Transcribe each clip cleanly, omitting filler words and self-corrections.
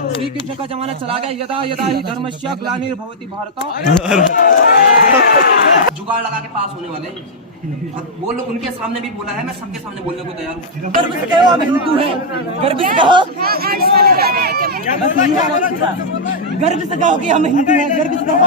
श्री कृष्ण का जमाना चला गया। यदा यदा ही धर्मस्य ग्लानिर्भवति भारत। जुगाड़ लगा के पास होने वाले। अब वो लोग उनके सामने भी बोला है, मैं सबके सामने बोलने को तैयार हूँ। गर्व से कहो हम हिंदू हैं, गर्व से कहो, गर्व से कहो कि हम हिंदू हैं, गर्व से कहो।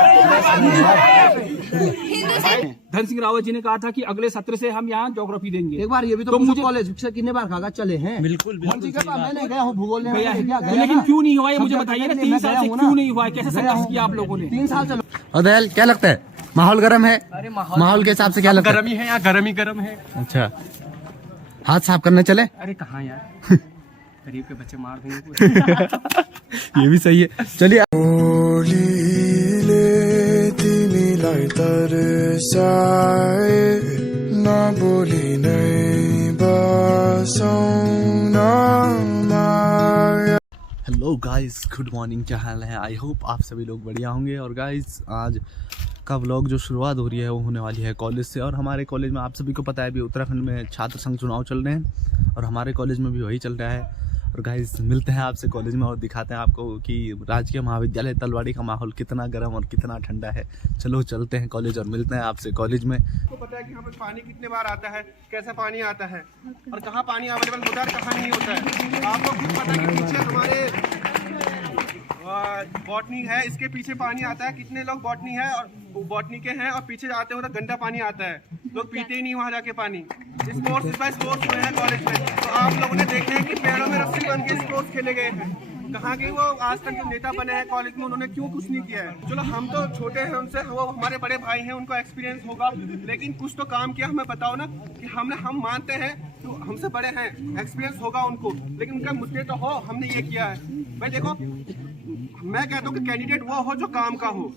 धन सिंह रावत जी ने कहा था कि अगले सत्र से हम यहाँ ज्योग्राफी देंगे। एक बार ये भी तो मुझे कॉलेज शिक्षक कितने बार कागज चले हैं। बिल्कुल मैंने गया हूँ भूगोल में, लेकिन क्यों नहीं हुआ ये मुझे बताइए ना। 3 साल से क्यों नहीं हुआ है, कैसे संघर्ष किया आप लोगों ने? 3 साल चलो। और दयाल क्या लगता है, माहौल गर्म है? अरे माहौल के हिसाब से क्या लगता है? गर्म ही है यहाँ, गर्म ही गर्म है। अच्छा, हाथ साफ करने चले? अरे कहाँ यार, गरीब के बच्चे मार देंगे। ये भी सही है, चलिए। हेलो गाइस, गुड मॉर्निंग, क्या हाल है? आई होप आप सभी लोग बढ़िया होंगे। और गाइस, आज का व्लॉग जो शुरुआत हो रही है वो होने वाली है कॉलेज से। और हमारे कॉलेज में आप सभी को पता है अभी उत्तराखंड में छात्र संघ चुनाव चल रहे हैं और हमारे कॉलेज में भी वही चल रहा है। और गाइस, मिलते हैं आपसे कॉलेज में और दिखाते हैं आपको कि राजकीय महाविद्यालय तलवाड़ी का माहौल कितना गर्म और कितना ठंडा है। चलो चलते हैं कॉलेज और मिलते हैं आपसे कॉलेज में। आपको पता है कि यहाँ पे पानी कितने बार आता है, कैसा पानी आता है और कहाँ पानी अवेलेबल होता है और कहाँ नहीं होता है। आपको खुद पता है कि पीछे हमारे बॉटनी है, इसके पीछे पानी आता है। कितने लोग बॉटनी है और बॉटनी के हैं और पीछे जाते हैं तो गंदा पानी आता है, लोग पीते ही नहीं वहाँ जाके पानी। स्पोर्ट्स इस बार स्पोर्ट्स हुए हैं कॉलेज में, तो आप लोगों ने देखे हैं कि पेड़ों में रस्सी बन के स्पोर्ट्स खेले गए हैं। कहाँ के वो आज तक जो नेता बने हैं कॉलेज में, उन्होंने क्यों कुछ नहीं किया है? चलो हम तो छोटे हैं उनसे, वो हमारे बड़े भाई हैं, उनको एक्सपीरियंस होगा, लेकिन कुछ तो काम किया। हमें बताओ ना कि हम मानते हैं तो हमसे बड़े हैं, एक्सपीरियंस होगा उनको, लेकिन उनका मुद्दे तो हो हमने ये किया है। भाई देखो, मैं कहता हूँ कि कैंडिडेट वो हो जो काम का हो।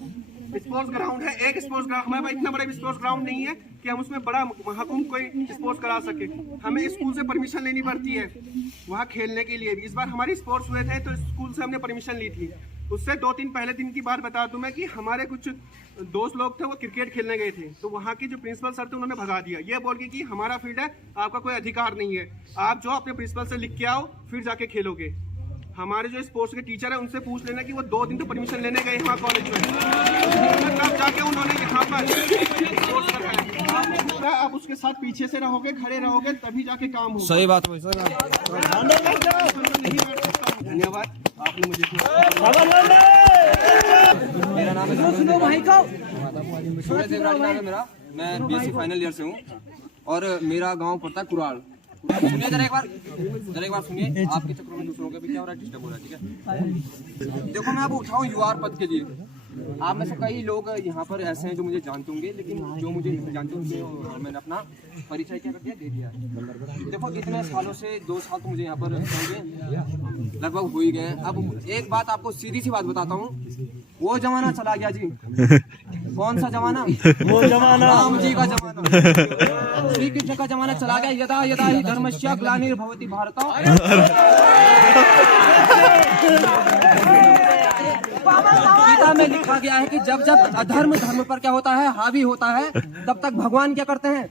स्पोर्ट्स ग्राउंड है, एक स्पोर्ट्स ग्राउंड, हमारे पास इतना बड़ा स्पोर्ट्स ग्राउंड नहीं है कि हम उसमें बड़ा महकुम कोई स्पोर्ट्स करा सके। हमें स्कूल से परमिशन लेनी पड़ती है वहाँ खेलने के लिए भी। इस बार हमारी स्पोर्ट्स हुए थे तो स्कूल से हमने परमिशन ली थी। उससे 2-3 पहले दिन की बात बता दूं मैं कि हमारे कुछ दोस्त लोग थे, वो क्रिकेट खेलने गए थे, तो वहाँ की जो प्रिंसिपल सर थे उन्होंने भगा दिया, ये बोल के कि हमारा फील्ड है, आपका कोई अधिकार नहीं है, आप जो अपने प्रिंसिपल से लिख के आओ फिर जाके खेलोगे। हमारे जो स्पोर्ट्स के टीचर है उनसे पूछ लेना कि वो 2 दिन तो परमिशन लेने गए यहाँ कॉलेज में, तब जाके उन्होंने यहाँ पर स्पोर्ट्स रखा। आप उसके साथ पीछे से रहोगे, खड़े रहोगे, तभी जाके काम होगा। सही बात है, सही बात। धन्यवाद, आपने मुझे मेरा नाम है सुनो भाई को मेरा, मैं बीएससी फाइनल ईयर से हूँ और मेरा गांव पड़ता है कुराल। सुनिए जरा एक बार सुनिए, आपके चक्रों में दूसरों का भी क्या हो रहा है, डिस्टर्ब हो रहा है, ठीक है? देखो, मैं अब उठाऊं यूआर पद के लिए। आप में से कई लोग यहाँ पर ऐसे हैं जो मुझे जानते होंगे, लेकिन जो मुझे नहीं जानते होंगे मैंने अपना परिचय क्या कर दिया, दे दिया है। देखो, इतने सालों से 2 साल तो मुझे यहाँ पर लगभग हो ही गए। अब एक बात आपको सीधी सी बात बताता हूँ, वो जमाना चला गया जी। कौन सा जमाना? वो जमाना राम जी का जमाना, श्री कृष्ण का जमाना चला गया। यदा यदा ही धर्मस्य ग्लानिर्भवति भारत। गीता में लिखा गया है कि जब जब अधर्म धर्म पर क्या होता है, हावी होता है, तब तक भगवान क्या करते हैं?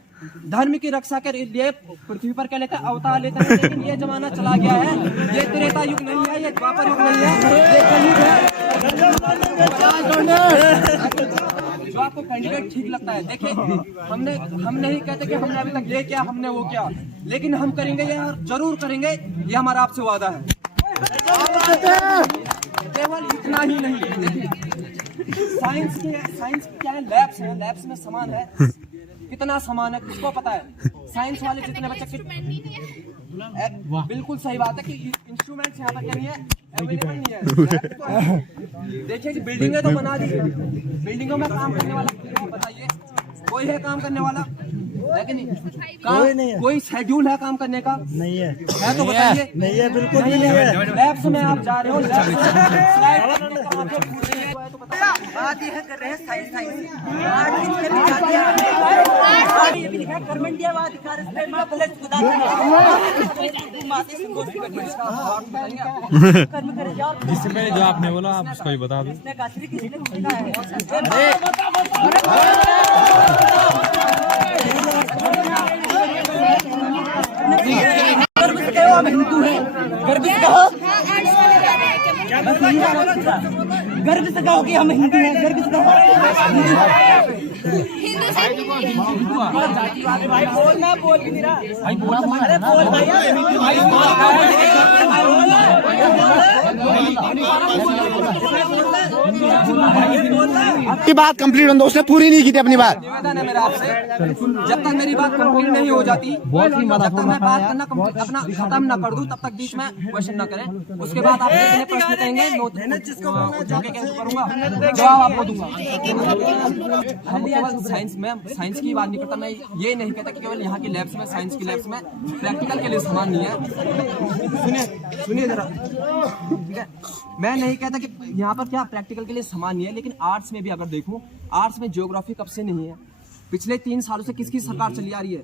धर्म की रक्षा के लिए पृथ्वी पर क्या लेते हैं? अवतार लेते हैं। लेकिन ये जमाना चला गया है, ये त्रेता युग नहीं है, ये द्वापर युग नहीं है, ये कलयुग है। जो आपको कैंडिडेट ठीक लगता है, देखिए, हम नहीं कहते कि हमने अभी तक ये किया, हमने वो किया, लेकिन हम करेंगे ये और जरूर करेंगे, ये हमारा आपसे वादा है। केवल इतना ही नहीं, देखिए, साइंस क्या है? लैब्स में सामान है, कितना सामान है किसको पता है? साइंस वाले जितने बच्चे बिल्कुल सही बात है कि इंस्ट्रूमेंट्स यहाँ पर क्या नहीं है, अवेलेबल नहीं है। देखिए कि बिल्डिंगें तो बना दी, बिल्डिंगों में काम करने वाला बताइए, कोई है काम करने वाला? है कि नहीं? कोई शेड्यूल है काम करने का? नहीं है तो बताइए। नहीं है, बिल्कुल नहीं है। लैब्स में आप जा रहे हो, बात ये है, कर रहे हैं साइंस जिसमें जो आपने बोला आप उसको ही बता दो। गर्व से कहो हम हिंदू हैं, गर्व से कहो, गर्व से कहो कि हम हिंदू हैं, गर्व से कहो। भाई बोलना, बोल भी नहीं रहा भाई, बोल अरे बोल की बात कंप्लीट हो, उसने पूरी नहीं की थी अपनी बात। निवेदन है मेरा आपसे, जब तक मेरी बात कंप्लीट नहीं हो जाती, जब तक मैं बात करना अपना खत्म न कर दूं, तब तक बीच में क्वेश्चन न करें। उसके बाद आप जितने प्रश्न करेंगे करूंगा, जवाब आपको दूंगा। हम केवल साइंस में साइंस की बात नहीं करता, मैं ये नहीं कहता कि केवल यहाँ की लैब्स में, साइंस की लैब्स में प्रैक्टिकल के लिए सामान नहीं है। सुनिए जरा, ठीक है, मैं नहीं कहता कि यहाँ पर क्या प्रैक्टिकल के लिए सामान नहीं है, लेकिन आर्ट्स में भी अगर देखूं, आर्ट्स में ज्योग्राफी कब से नहीं है? पिछले 3 सालों से किसकी सरकार चली आ रही है?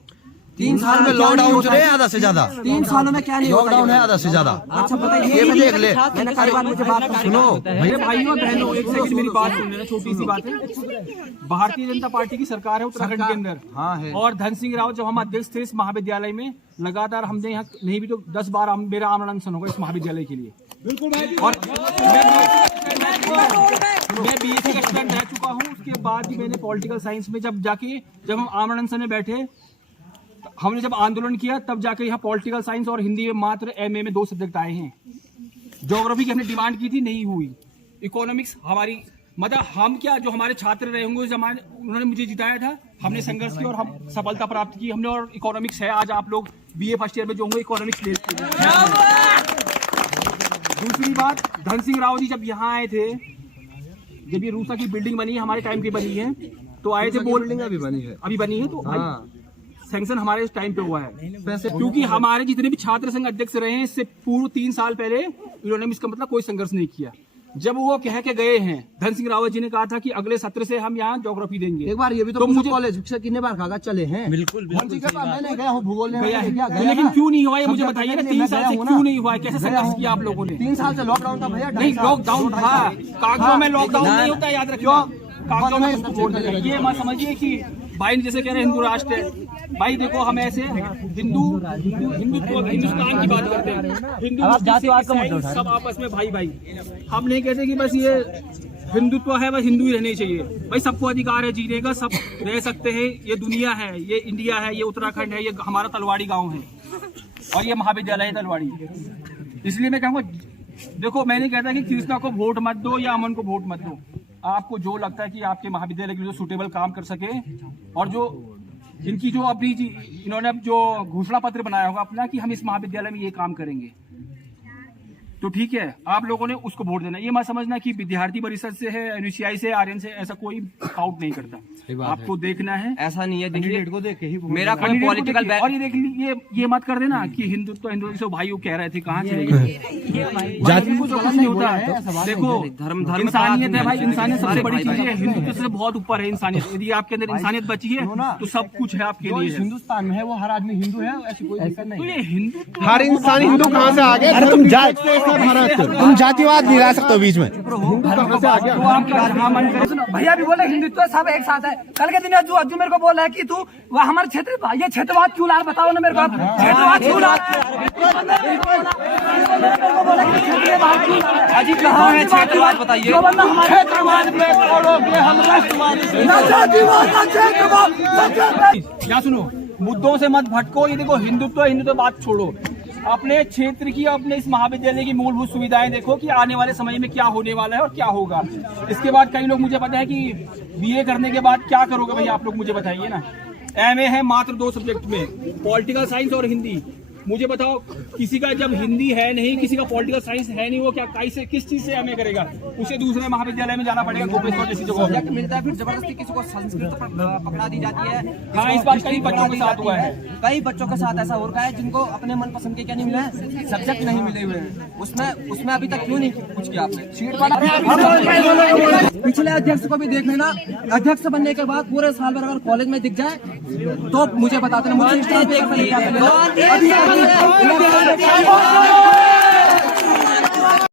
3 साल में लॉकडाउन चले आधा से ज्यादा, 3 सालों में क्या नहीं होता? लॉकडाउन है आधा से ज्यादा। अच्छा बताइए, ये भी देख ले। मैंने कई बार मुझे बात सुनो मेरे भाइयों बहनों, एक सेकंड मेरी बात सुन लेना, छोटी सी बात है। भारतीय जनता पार्टी की सरकार है उत्तराखंड के अंदर, हाँ है। और धन सिंह रावत जब हम अध्यक्ष थे इस महाविद्यालय में, लगातार हमने यहाँ नहीं भी तो 10 बार मेरा आमरण अनशन होगा इस महाविद्यालय के लिए। और मैं बीएससी का स्टूडेंट रह चुका हूँ। उसके बाद भी मैंने पॉलिटिकल साइंस में जब हम आमरण अनशन में बैठे, हमने जब आंदोलन किया, तब जाके यहाँ पॉलिटिकल साइंस और हिंदी में मात्र एमए में 2 सब्जेक्ट आए हैं। ज्योग्राफी की हमने डिमांड की थी, नहीं हुई। इकोनॉमिक्स हमारी मतलब हम क्या, जो हमारे छात्र रहे होंगे उस जमाने, उन्होंने मुझे जिताया था, हमने संघर्ष किया और हम सफलता प्राप्त की हमने। और इकोनॉमिक्स है, आज आप लोग बीए फर्स्ट ईयर में जो होंगे इकोनॉमिक्स ले सकते हैं। दूसरी बात, धन सिंह रावत जी जब यहाँ आए थे, जब ये रूसा की बिल्डिंग बनी है, हमारे टाइम की बनी है, तो आए थे। बिल्डिंग अभी बनी है तो सैंक्शन हमारे टाइम पे हुआ है पैसे, क्योंकि हमारे जितने भी छात्र संघ अध्यक्ष रहे हैं, इससे पूर्व 3 साल पहले इन्होंने इसका मतलब कोई संघर्ष नहीं किया। जब वो कह के गए हैं, धन सिंह रावत जी ने कहा था कि अगले सत्र से हम यहाँ ज्योग्राफी देंगे। एक बार ये भी तो मुझे कॉलेज शिक्षक कितने बार कागज चले हैं? बिल्कुल मैंने गया हूँ भूगोल में, लेकिन क्यों नहीं हुआ ये मुझे बताइए ना। 3 साल से क्यों नहीं हुआ है? कैसे संघर्ष किया आप लोगों ने? 3 साल से लॉकडाउन था भैया। नहीं, लॉकडाउन था, कागजों में लॉकडाउन नहीं होता, याद रखियो। कागजों में इसको छोड़ देना, ये मत समझिए कि भाई जैसे कह रहे हिंदू राष्ट्र है। भाई देखो, हम ऐसे हिंदुस्तान की बात करते हैं, हिंदू सब आपस में भाई भाई। हम नहीं कहते कि बस ये हिंदुत्व है, बस हिंदू ही रहने चाहिए। भाई सबको अधिकार है जीने का, सब रह सकते हैं। ये दुनिया है, ये इंडिया है, ये उत्तराखंड है, ये हमारा तलवाड़ी गाँव है और ये महाविद्यालय है तलवाड़ी। इसलिए मैं कहूँगा, देखो मैं नहीं कहता कि कृष्णा को वोट मत दो या अमन को वोट मत दो। आपको जो लगता है कि आपके महाविद्यालय के लिए सुटेबल काम कर सके, और जो इनकी जो अपनी इन्होंने जो घोषणा पत्र बनाया होगा अपना कि हम इस महाविद्यालय में ये काम करेंगे, तो ठीक है, आप लोगों ने उसको वोट देना। ये मत समझना कि विद्यार्थी परिषद से है, एनयूसीआई से, आर्यन से, ऐसा कोई काउंट नहीं करता। आपको देखना है, ऐसा नहीं है। कैंडिडेट को देख के ही मेरा कोई पॉलिटिकल बैक, और ये देख ये मत कर देना कि हिंदुत्व भाई वो कह रहे थे, कहाँ चले गए? जाति को जो कुछ नहीं होता है। देखो, धर्म इंसानियत है भाई, इंसानियत सबसे बड़ी चीज है। हिंदुत्व से बहुत ऊपर है इंसानियत। यदि आपके अंदर इंसानियत बची है तो सब कुछ है आपके लिए। हिंदुस्तान में है वो हर आदमी हिंदू है, ऐसी कोई दिक्कत नहीं। तो ये हिंदुत्व, हर इंसान हिंदू कहाँ से आ गया? अरे तुम जातिवाद नहीं ला सकते बीच में। भैया भी बोले हिंदुत्व सब एक साथ है। कल के दिन अज्जू मेरे को बोल रहा है कि तू वह हमारे क्षेत्र, ये क्षेत्रवाद क्यों ला, बताओ ना मेरे को, क्षेत्रवाद क्यों ला? अजी कहाँ है क्षेत्रवाद, बताइए। क्या सुनो, मुद्दों से मत भटको। ये देखो, हिंदुत्व बात छोड़ो, अपने क्षेत्र की, अपने इस महाविद्यालय की मूलभूत सुविधाएं देखो कि आने वाले समय में क्या होने वाला है और क्या होगा। इसके बाद कई लोग मुझे पता है कि बीए करने के बाद क्या करोगे भैया, आप लोग मुझे बताइए ना। एमए है मात्र 2 सब्जेक्ट में, पॉलिटिकल साइंस और हिंदी। मुझे बताओ, किसी का जब हिंदी है नहीं, किसी का पॉलिटिकल साइंस है नहीं, वो क्या किस चीज से एमए करेगा? उसे दूसरे महाविद्यालय में जाना पड़ेगा, गोपेश्वर जैसी जगह मिलता है। फिर जबरदस्ती किसी को संस्कृत पकड़ा दी जाती है। हाँ, इस बार कई बच्चों के साथ हुआ है। कई बच्चों के साथ ऐसा हो रहा है जिनको अपने मनपसंद के क्या नहीं मिले हैं, सब्जेक्ट नहीं मिले हुए हैं। उसमें अभी तक क्यों नहीं कुछ किया आपने? सीट वाला पिछले अध्यक्ष को भी देख लेना। अध्यक्ष बनने के बाद पूरे साल भर अगर कॉलेज में दिख जाए तो मुझे बता देना।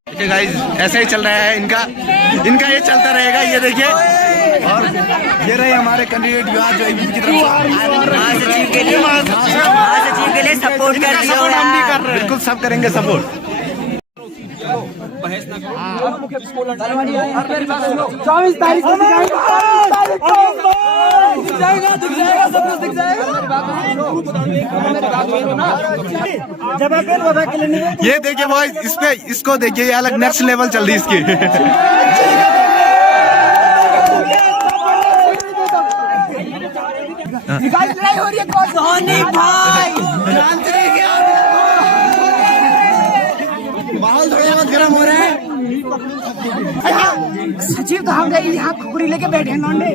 देखिए गाइस, ऐसा ही चल रहा है इनका ये चलता रहेगा। ये देखिए, और ये रहे हमारे कैंडिडेट यहाँ जो की तरफ महासचिव के लिए सपोर्ट कर रहे हैं। बिल्कुल सब करेंगे सपोर्ट। बहस ना करो। इसको लड़ना 24 तारीख को दिख जाएगा, सब कुछ दिख जाएगा। ये देखिए बॉयज, इस पे इसको देखिए, ये अलग नेक्स्ट लेवल चल रही है इसकी। लड़ाई हो रही है सोनी भाई, माहौल थोड़ा बहुत गर्म हो रहा है। सचिव तो हम गए यहाँ खुखरी लेके बैठे हैं लौंडे,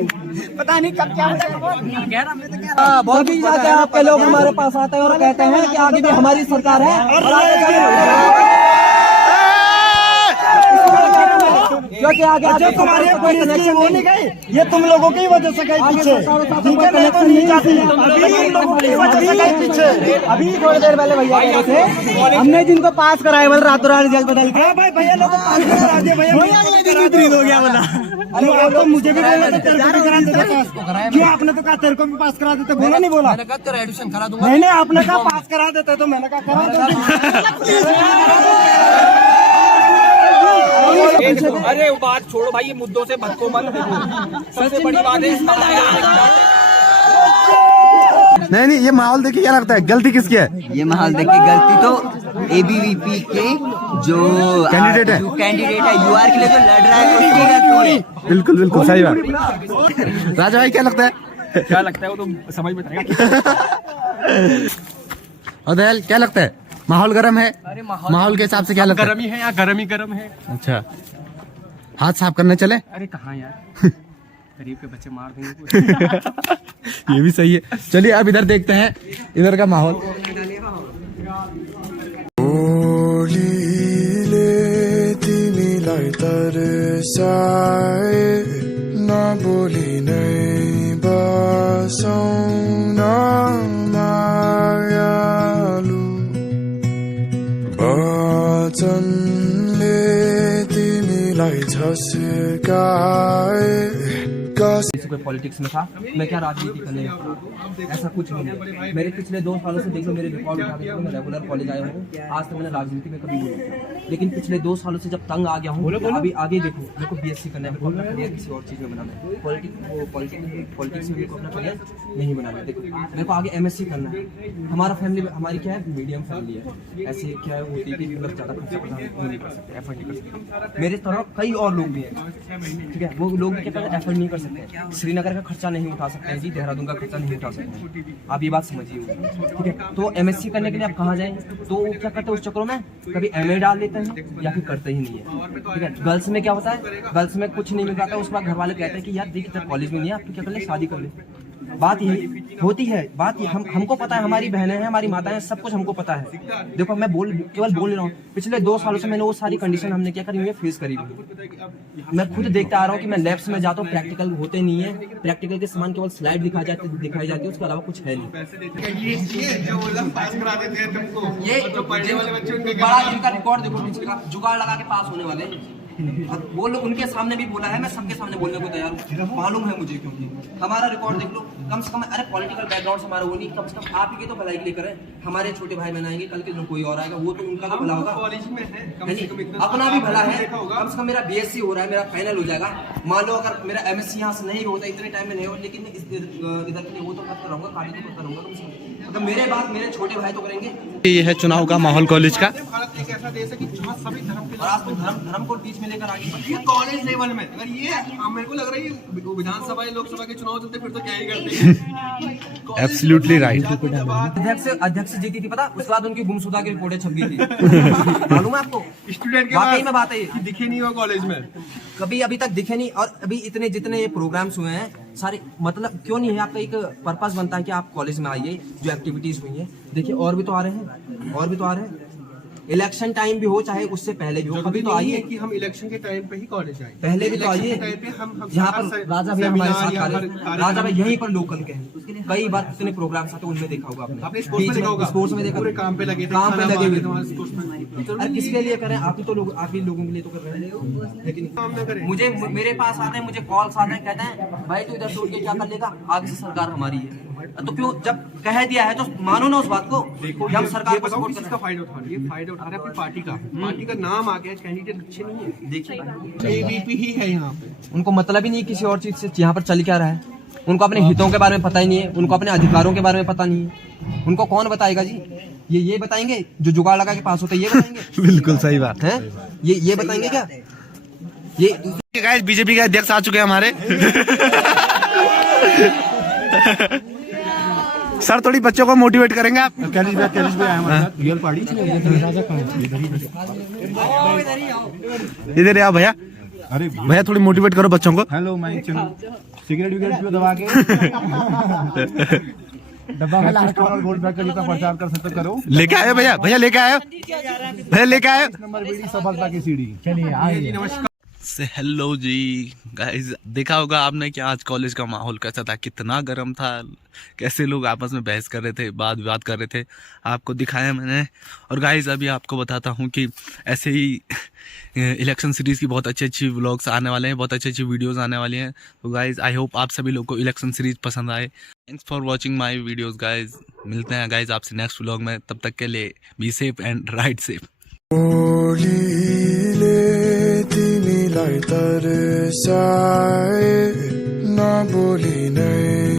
पता नहीं कब क्या होगा। बहुत ही जाते हैं आपके लोग हमारे पास आते हैं और कहते हैं कि आगे भी हमारी सरकार है, क्योंकि आगे तुम्हारे कोई कनेक्शन नहीं गए, ये तुम लोगों की वजह से गए पीछे, ठीक है? मैं तो नहीं चाहती, अभी तुम लोगों की वजह से गए पीछे। अभी थोड़ी देर पहले भैया गए थे, हमने जिनको पास कराए बोल रातों रात रिजल्ट बदल के, भाई भैया लोग पास करा दिए, भैया हो गया बोला। अरे वो तो मुझे भी बोला था, तेरे को भी करा देते पास, क्यों आपने तो कहा तेरे को भी पास करा देते, बोला नहीं बोला? एडमिशन करा दूंगा। नहीं आपने कहा पास करा देते, तो मैंने कहा करा देते। अरे वो बात छोड़ो भाई, ये मुद्दों से भटको मत। सबसे बड़ी बात है नहीं, ये माहौल देखिए क्या लगता है, गलती किसकी है? ये माहौल देखिए, गलती तो एबीवीपी के जो कैंडिडेट है यूआर के लिए जो लड़ रहा है उसकी गलती है। बिल्कुल बिल्कुल सही बात। राजा भाई क्या लगता है? क्या लगता है वो तो समझ में आएगा। और दयाल क्या लगता है, माहौल गर्म है? माहौल के हिसाब से क्या लगता है? गर्म ही है या गर्म ही गर्म है। अच्छा, हाथ साफ करने चले? अरे कहाँ यार, गरीब के बच्चे मार देंगे। ये भी सही है। चलिए अब इधर देखते हैं इधर का माहौल। तिमीलाई तरसाए नबोली नै बसौँ न मायालु वचनले तिमीलाई झस्काए। कोई पॉलिटिक्स में था, मैं क्या राजनीति करने था, ऐसा कुछ नहीं है। मेरे पिछले 2 सालों से देख लो, मेरे रिकॉर्ड उठा के मैं रेगुलर कॉलेज आया हूँ, आज तक मैंने राजनीति में कभी नहीं किया। लेकिन पिछले 2 सालों से जब तंग आ गया हूँ, अभी आगे देखो, मेरे को बीएससी करना है, मेरे को अपना करियर किसी और चीज़ में बनाना है। पॉलिटिक्स में मेरे को अपना करियर नहीं बनाना है। देखो मेरे को आगे एमएससी करना है। हमारा फैमिली, हमारी क्या है, मीडियम फैमिली है। ऐसे क्या होती है कि मतलब ज़्यादा खर्चा नहीं कर सकते, एफर्ट नहीं कर सकते। मेरे तरह कई और लोग भी हैं, ठीक है, वो लोग क्या करते हैं, एफर्ट नहीं कर सकते। श्रीनगर का खर्चा नहीं उठा सकते हैं जी, देहरादून का खर्चा नहीं उठा सकते हैं। आप ये बात समझिए, ठीक है? तो एमएससी करने के लिए आप कहाँ जाएं? तो वो क्या करते हैं, उस चक्रों में कभी एमए डाल लेते हैं या फिर करते ही नहीं है, ठीक है? गर्ल्स में क्या होता है, गर्ल्स में कुछ नहीं मिल पाता, उसके बाद घर वाले कहते हैं कि यार देख इधर कॉलेज में नहीं है, आप क्या कर ले, शादी कर ले। बात यही होती है, बात हमको पता है, हमारी बहनें हैं, हमारी माताएं हैं, सब कुछ हमको पता है। देखो मैं केवल बोल रहा हूँ, पिछले 2 सालों से मैंने वो सारी कंडीशन हमने क्या करी हुई है, फेस करी हुई। मैं खुद देखता आ रहा हूँ कि मैं लैब्स में जाता हूँ, प्रैक्टिकल होते नहीं है, प्रैक्टिकल के सामान केवल स्लाइड दिखाई जाती है, उसके अलावा कुछ है नहीं। ये बड़ा इनका रिकॉर्ड देखो, पिछले का जुगाड़ लगा के पास होने वाले, और वो लोग उनके सामने भी बोला है, मैं सबके सामने बोलने को तैयार हूँ, मालूम है मुझे, क्योंकि हमारा रिकॉर्ड देख लो, कम से कम, अरे पॉलिटिकल बैकग्राउंड से हमारा वो नहीं, कम से कम आप ही के तो भलाई के लिए करें। हमारे छोटे भाई बहन आएंगे, कल के दिन कोई और आएगा, वो तो उनका तो भला होगा, अपना भी भला है। कम से कम मेरा बीएससी हो रहा है, मेरा फाइनल हो जाएगा। मान लो अगर मेरा एमएससी यहाँ से नहीं होता, इतने टाइम में नहीं हो, लेकिन इधर के लिए वो तो करता रहूंगा, काबिल तो करता रहूंगा। कम से कम अगर मेरे बाद मेरे छोटे भाई तो करेंगे। ये है चुनाव का माहौल कॉलेज का। भारत एक ऐसा देश है कि जहाँ सभी धर्म के और आज तो धर्म को बीच में लेकर आगे कॉलेज लेवल में, अगर ये मेरे को लग रहा है ये विधानसभा या लोकसभा के चुनाव चलते फिर तो क्या ही करते। Absolutely right. अध्यक्ष जीती थी, पता, उसके बाद उनकी गुमशुदा की रिपोर्टें छप गई थी। मालूम है आपको? स्टूडेंट के वाकई में बात है, ये दिखे नहीं हुआ कॉलेज में, कभी अभी तक दिखे नहीं। और अभी इतने जितने ये प्रोग्राम्स हुए हैं सारे, मतलब क्यों नहीं है, आपका एक पर्पस बनता है कि आप कॉलेज में आइए, जो एक्टिविटीज हुई हैं देखिए, और भी तो आ रहे हैं, और भी तो आ रहे हैं। इलेक्शन टाइम भी हो चाहे उससे पहले भी हो, कभी तो आइए कि हम इलेक्शन के टाइम पे ही कॉलेज आए, पहले भी तो आइए। यहाँ पर राजा भाई हमारे साथ आ रहे, राजा भाई यहीं पर लोकल के हैं, कई बार कितने प्रोग्राम्स आते हैं, उनमें देखा होगा आपने, स्पोर्ट्स में देखा, पूरे काम पे लगे हुए। अरे किसके लिए करें, आप ही तो लोग, आप ही लोगों के लिए तो कर रहे हैं। लेकिन मुझे, मेरे पास आते हैं, मुझे कॉल्स आते हैं, कहते हैं भाई तू इधर छोड़ के क्या कर लेगा, आगे से सरकार हमारी है। तो क्यों जब कह दिया है तो मानो ना उस बात को। देखो कि हम ये सरकार को बताओ सपोर्ट किस कर चीज का फायदा उठा रही है? फायदा उठा रहा है अपनी पार्टी का नाम आ गया, कैंडिडेट अच्छे नहीं है, देखिए एबीपी ही है यहाँ पे। उनको मतलब ही नहीं है किसी और चीज से यहाँ पर चल क्या रहा है। उनको अपने हितों के बारे में पता ही नहीं है, उनको अपने अधिकारों के बारे में पता नहीं है। उनको कौन बताएगा जी? ये बताएंगे जो जुगाड़ लगा के पास होते, ये बताएंगे? बिल्कुल सही बात है। ये बताएंगे क्या? ये गाइस बीजेपी के अध्यक्ष आ चुके हैं हमारे। सर थोड़ी बच्चों को मोटिवेट करेंगे आप? इधर आओ भैया। अरे भैया थोड़ी मोटिवेट करो बच्चों को। हेलो माइक चलो, सिगरेट विगरेट पियो दबा के, डब्बा में गोल्ड बैग का प्रचार कर सकते करो। लेके आयो भैया, भैया लेके आयो, भैया लेके आयो। नंबर बीडी सफलता की सीढ़ी। चलिए आइए। से हेलो जी गाइस, देखा होगा आपने कि आज कॉलेज का माहौल कैसा था, कितना गर्म था, कैसे लोग आपस में बहस कर रहे थे, बात विवाद कर रहे थे, आपको दिखाया मैंने। और गाइस अभी आपको बताता हूँ कि ऐसे ही इलेक्शन सीरीज़ की बहुत अच्छी अच्छी व्लॉग्स आने वाले हैं, बहुत अच्छी अच्छी वीडियोस आने वाली हैं। तो गाइस आई होप आप सभी लोग को इलेक्शन सीरीज पसंद आए। Thanks for watching my videos guys. मिलते हैं गाइज आपसे नेक्स्ट व्लॉग में, तब तक के लिए be safe and ride safe. तिमीलाई तरसाए नबोली नै